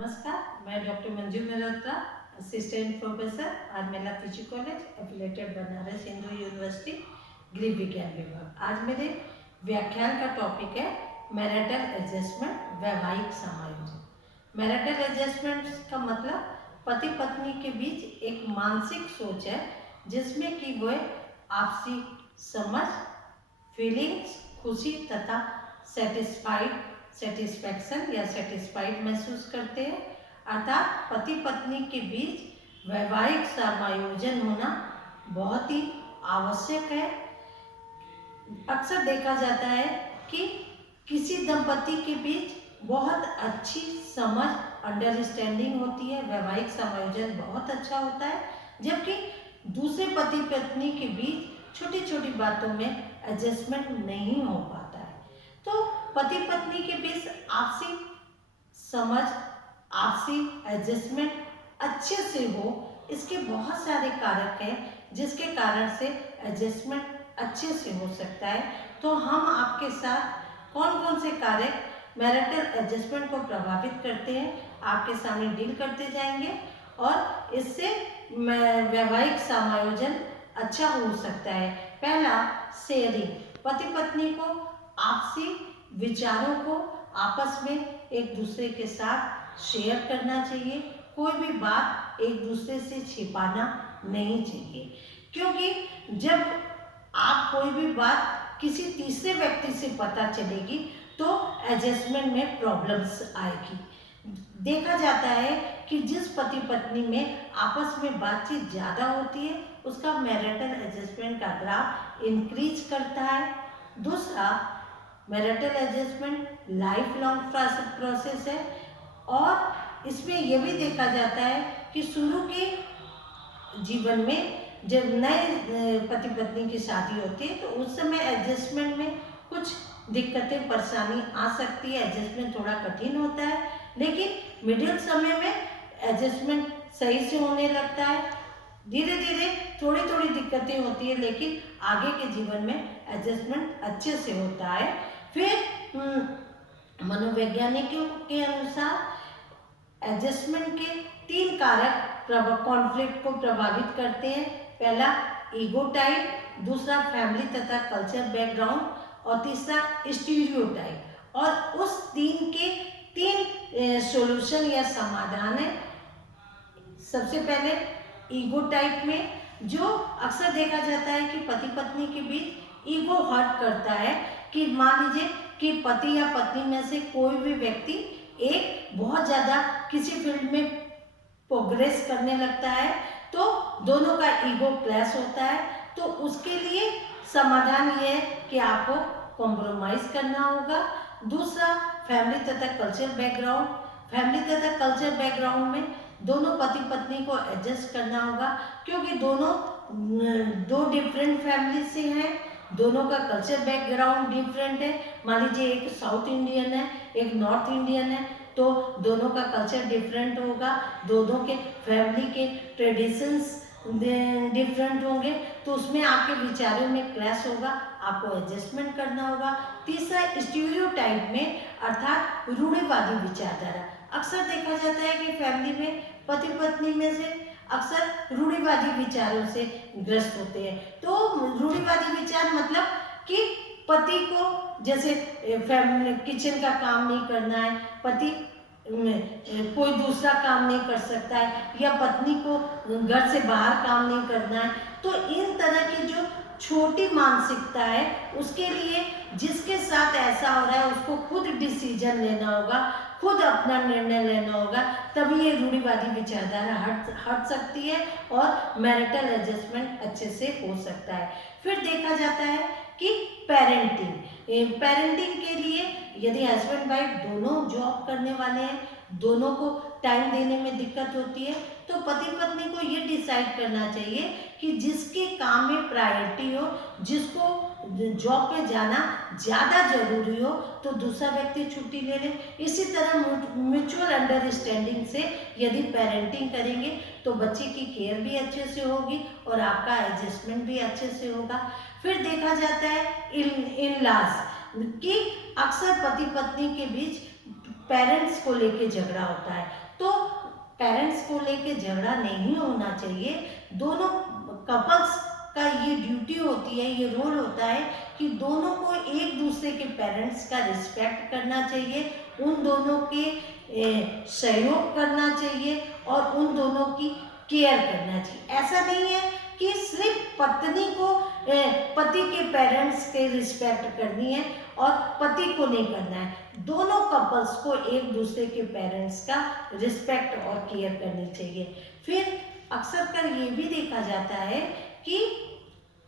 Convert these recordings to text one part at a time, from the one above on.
नमस्कार, मैं doctor Manju Malhotra, assistant professor आरमेला PG college, affiliated Banaras Hindu university, गृह विज्ञान विभाग। आज मेरे व्याख्यान का टॉपिक है मैरिटल एडजस्टमेंट, वैवाहिक समायोजन। मैरिटल एडजस्टमेंट का मतलब पति पत्नी के बीच एक मानसिक सोच है जिसमें कि वह आपसी समझ, फीलिंग्स, खुशी तथा सेटिस्फैक्शन या सेटिस्फाइड महसूस करते हैं। अर्थात पति पत्नी के बीच वैवाहिक समायोजन होना बहुत ही आवश्यक है। अक्सर देखा जाता है कि किसी दंपति के बीच बहुत अच्छी समझ, अंडरस्टैंडिंग होती है, वैवाहिक समायोजन बहुत अच्छा होता है, जबकि दूसरे पति पत्नी के बीच छोटी छोटी बातों में एडजस्टमेंट नहीं हो पाता है। तो पति पत्नी के बीच आपसी समझ, आपसी एडजस्टमेंट अच्छे से हो, इसके बहुत सारे कारक हैं जिसके कारण से एडजस्टमेंट अच्छे से हो सकता है। तो हम आपके साथ कौन कौन से कारक मैरिटल एडजस्टमेंट को प्रभावित करते हैं आपके सामने डील करते जाएंगे और इससे वैवाहिक समायोजन अच्छा हो सकता है। पहला, शेयरिंग। पति पत्नी को आपसी विचारों को आपस में एक दूसरे के साथ शेयर करना चाहिए। कोई भी बात एक दूसरे से छिपाना नहीं चाहिए, क्योंकि जब आप कोई भी बात किसी तीसरे व्यक्ति से पता चलेगी तो एडजस्टमेंट में प्रॉब्लम्स आएगी। देखा जाता है कि जिस पति पत्नी में आपस में बातचीत ज़्यादा होती है उसका मैरिटल एडजस्टमेंट का ग्राफ इंक्रीज करता है। दूसरा, marital adjustment life long process है और इसमें यह भी देखा जाता है कि शुरू के जीवन में जब नए पति पत्नी की शादी होती है तो उस समय एडजस्टमेंट में कुछ दिक्कतें परेशानी आ सकती है, एडजस्टमेंट थोड़ा कठिन होता है, लेकिन मिडिल समय में एडजस्टमेंट सही से होने लगता है। धीरे धीरे थोड़ी थोड़ी दिक्कतें होती है, लेकिन आगे के जीवन में एडजस्टमेंट अच्छे से होता है। फिर मनोवैज्ञानिकों के अनुसार एडजस्टमेंट के 3 कारक कॉन्फ्लिक्ट को प्रभावित करते हैं। पहला, ईगो टाइप, दूसरा फैमिली तथा कल्चर बैकग्राउंड और तीसरा स्टीरियोटाइप। और उस 3 के 3 सॉल्यूशन या समाधान है। सबसे पहले ईगो टाइप में जो अक्सर देखा जाता है कि पति पत्नी के बीच ईगो हर्ट करता है कि मान लीजिए कि पति या पत्नी में से कोई भी व्यक्ति एक बहुत ज़्यादा किसी फील्ड में प्रोग्रेस करने लगता है तो दोनों का ईगो क्लैश होता है। तो उसके लिए समाधान ये है कि आपको कॉम्प्रोमाइज़ करना होगा। दूसरा, फैमिली तथा कल्चर बैकग्राउंड। फैमिली तथा कल्चर बैकग्राउंड में दोनों पति पत्नी को एडजस्ट करना होगा, क्योंकि दोनों 2 डिफरेंट फैमिली से हैं, दोनों का कल्चर बैकग्राउंड डिफरेंट है। मान लीजिए एक साउथ इंडियन है, एक नॉर्थ इंडियन है, तो दोनों का कल्चर डिफरेंट होगा, दोनों के फैमिली के ट्रेडिशंस डिफरेंट होंगे, तो उसमें आपके विचारों में क्लैश होगा, आपको एडजस्टमेंट करना होगा। तीसरा, स्टीरियोटाइप में अर्थात रूढ़िवादी विचारधारा। अक्सर देखा जाता है कि फैमिली में पति पत्नी में से अक्सर रूढ़िवादी विचारों से ग्रस्त होते हैं। तो रूढ़िवादी विचार मतलब कि पति को जैसे फैमिली किचन का काम नहीं करना है, पति कोई दूसरा काम नहीं कर सकता है, या पत्नी को घर से बाहर काम नहीं करना है। तो इन तरह की जो छोटी मानसिकता है उसके लिए जिसके साथ ऐसा हो रहा है उसको खुद डिसीजन लेना होगा, खुद अपना निर्णय लेना होगा, तभी ये रूढ़िवादी विचारधारा हट सकती है और मैरिटल एडजस्टमेंट अच्छे से हो सकता है। फिर देखा जाता है कि पेरेंटिंग के लिए यदि हस्बैंड वाइफ दोनों जॉब करने वाले हैं, दोनों को टाइम देने में दिक्कत होती है, तो पति पत्नी को ये डिसाइड करना चाहिए कि जिसके काम में प्रायोरिटी हो, जिसको जॉब पे जाना ज़्यादा जरूरी हो, तो दूसरा व्यक्ति छुट्टी ले ले। इसी तरह म्यूचुअल अंडरस्टैंडिंग से यदि पेरेंटिंग करेंगे तो बच्चे की केयर भी अच्छे से होगी और आपका एडजस्टमेंट भी अच्छे से होगा। फिर देखा जाता है इन लॉज कि अक्सर पति पत्नी के बीच पेरेंट्स को लेके झगड़ा होता है। तो पेरेंट्स को लेके झगड़ा नहीं होना चाहिए। दोनों कपल्स का ये ड्यूटी होती है, ये रोल होता है कि दोनों को एक दूसरे के पेरेंट्स का रिस्पेक्ट करना चाहिए, उन दोनों के सहयोग करना चाहिए और उन दोनों की केयर करना चाहिए। ऐसा नहीं है कि सिर्फ पत्नी को पति के पेरेंट्स के रिस्पेक्ट करनी है और पति को नहीं करना है। दोनों कपल्स को एक दूसरे के पेरेंट्स का रिस्पेक्ट और केयर करनी चाहिए। फिर अक्सर कर ये भी देखा जाता है कि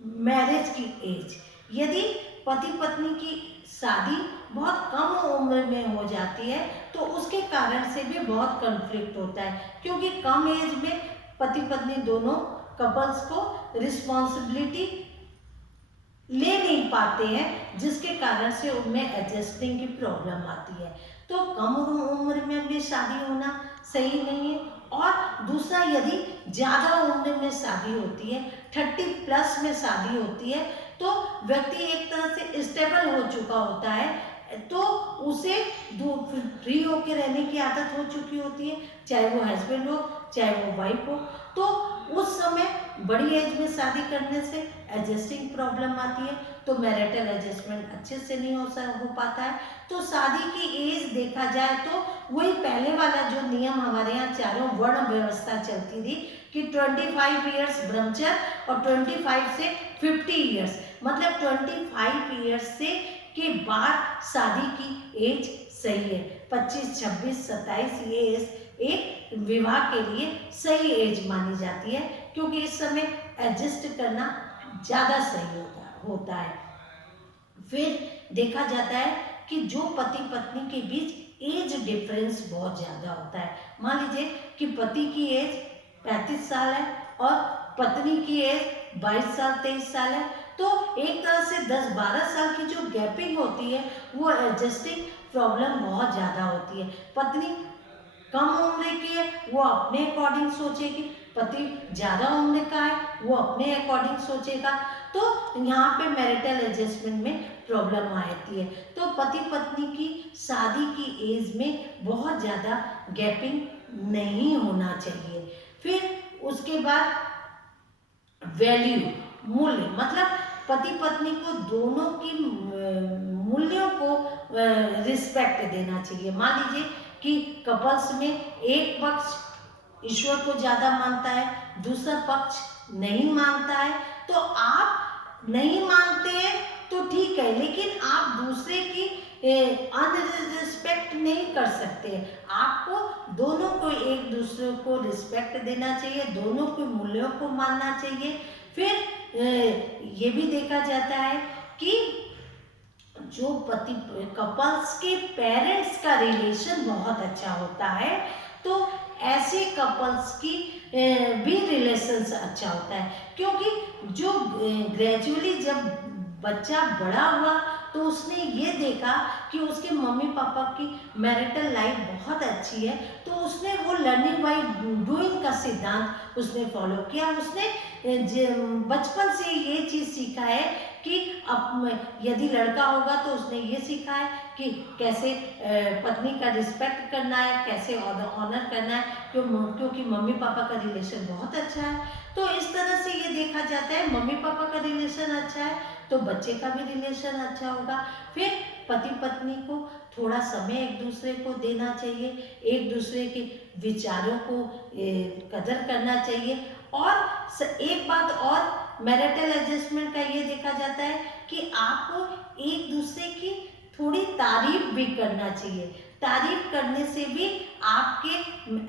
मैरिज की एज, यदि पति पत्नी की शादी बहुत कम उम्र में हो जाती है तो उसके कारण से भी बहुत कॉन्फ्लिक्ट होता है, क्योंकि कम एज में पति पत्नी दोनों कपल्स को रिस्पॉन्सिबिलिटी ले नहीं पाते हैं, जिसके कारण से उनमें एडजस्टिंग की प्रॉब्लम आती है। तो कम उम्र में भी शादी होना सही नहीं है। और दूसरा, यदि ज़्यादा उम्र में शादी होती है, 30+ में शादी होती है, तो व्यक्ति एक तरह से स्टेबल हो चुका होता है, तो उसे फ्री होकर रहने की आदत हो चुकी होती है, चाहे वो हस्बैंड हो चाहे वो वाइफ हो। तो उस समय बड़ी एज में शादी करने से एडजस्टिंग प्रॉब्लम आती है, तो मैरिटल एडजस्टमेंट अच्छे से नहीं हो पाता है। तो शादी की एज देखा जाए तो वही पहले वाला जो नियम हमारे यहाँ चारों वर्ण व्यवस्था चलती थी कि 25 ईयर्स ब्रह्मचर्य और 25 से 50 ईयर्स, मतलब 25 ईयर्स से के बाद शादी की एज सही है। 25, 26, 27 ये एज एक विवाह के लिए सही एज मानी जाती है, क्योंकि इस समय एडजस्ट करना ज़्यादा सही होता है। फिर देखा जाता है कि जो पति पत्नी के बीच एज डिफरेंस बहुत ज़्यादा होता है। मान लीजिए कि पति की एज 35 साल है और पत्नी की एज 22 साल 23 साल है, तो एक तरह से 10-12 साल की जो गैपिंग होती है वो एडजस्टिंग प्रॉब्लम बहुत ज़्यादा होती है। पत्नी कम उम्र की है, वो अपने अकॉर्डिंग सोचेगी, पति ज़्यादा उम्र का है, वो अपने अकॉर्डिंग सोचेगा, तो यहाँ पे मैरिटल एडजस्टमेंट में प्रॉब्लम आती है। तो पति पत्नी की शादी की एज में बहुत ज़्यादा गैपिंग नहीं होना चाहिए। फिर उसके बाद वैल्यू, मूल्य, मतलब पति पत्नी को दोनों की मूल्यों को रिस्पेक्ट देना चाहिए। मान लीजिए कि कपल्स में एक पक्ष ईश्वर को ज़्यादा मानता है, दूसरा पक्ष नहीं मानता है, तो आप नहीं मानते हैं तो ठीक है, लेकिन आप दूसरे की अनरिस्पेक्ट नहीं कर सकते। आपको दोनों को एक दूसरे को रिस्पेक्ट देना चाहिए, दोनों के मूल्यों को मानना चाहिए। फिर ये भी देखा जाता है कि जो पति कपल्स के पेरेंट्स का रिलेशन बहुत अच्छा होता है, तो ऐसे कपल्स की भी रिलेशंस अच्छा होता है, क्योंकि जो ग्रेजुअली जब बच्चा बड़ा हुआ तो उसने ये देखा कि उसके मम्मी पापा की मैरिटल लाइफ बहुत अच्छी है, तो उसने वो लर्निंग बाय डूइंग का सिद्धांत उसने फॉलो किया। उसने बचपन से ये चीज़ सीखा है कि अब यदि लड़का होगा तो उसने ये सीखा है कि कैसे पत्नी का रिस्पेक्ट करना है, कैसे ऑनर करना है, क्योंकि मम्मी पापा का रिलेशन बहुत अच्छा है। तो इस तरह से ये देखा जाता है, मम्मी पापा का रिलेशन अच्छा है तो बच्चे का भी रिलेशन अच्छा होगा। फिर पति पत्नी को थोड़ा समय एक दूसरे को देना चाहिए, एक दूसरे के विचारों को कदर करना चाहिए। और एक बात और मैरिटल एडजस्टमेंट का ये देखा जाता है कि आपको एक दूसरे की थोड़ी तारीफ भी करना चाहिए। तारीफ करने से भी आपके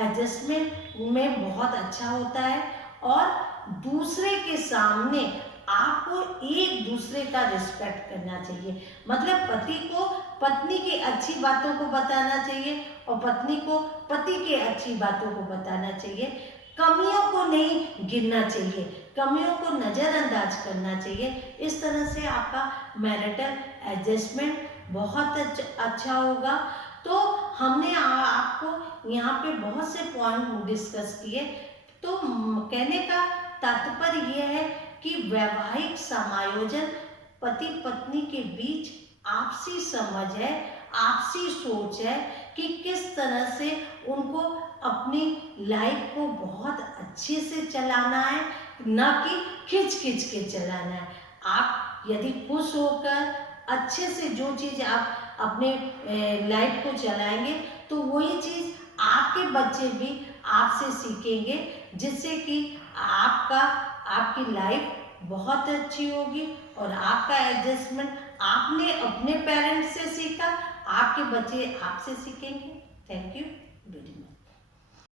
एडजस्टमेंट में बहुत अच्छा होता है, और दूसरे के सामने आपको एक दूसरे का रिस्पेक्ट करना चाहिए। मतलब पति को पत्नी की अच्छी बातों को बताना चाहिए और पत्नी को पति के अच्छी बातों को बताना चाहिए। कमियों को नहीं गिनना चाहिए, कमियों को नज़रअंदाज करना चाहिए। इस तरह से आपका मैरिटल एडजस्टमेंट बहुत अच्छा होगा। तो हमने आपको यहाँ पे बहुत से पॉइंट डिस्कस किए। तो कहने का तात्पर्य यह है कि वैवाहिक समायोजन पति पत्नी के बीच आपसी समझ है, आपसी सोच है कि किस तरह से उनको अपनी लाइफ को बहुत अच्छे से चलाना है, ना कि खिंच खिंच के चलाना है। आप यदि खुश होकर अच्छे से जो चीज़ आप अपने लाइफ को चलाएंगे तो वही चीज़ आपके बच्चे भी आपसे सीखेंगे, जिससे कि आपकी लाइफ बहुत अच्छी होगी और आपका एडजस्टमेंट आपने अपने पेरेंट्स से सीखा, आपके बच्चे आपसे सीखेंगे। Thank you very much.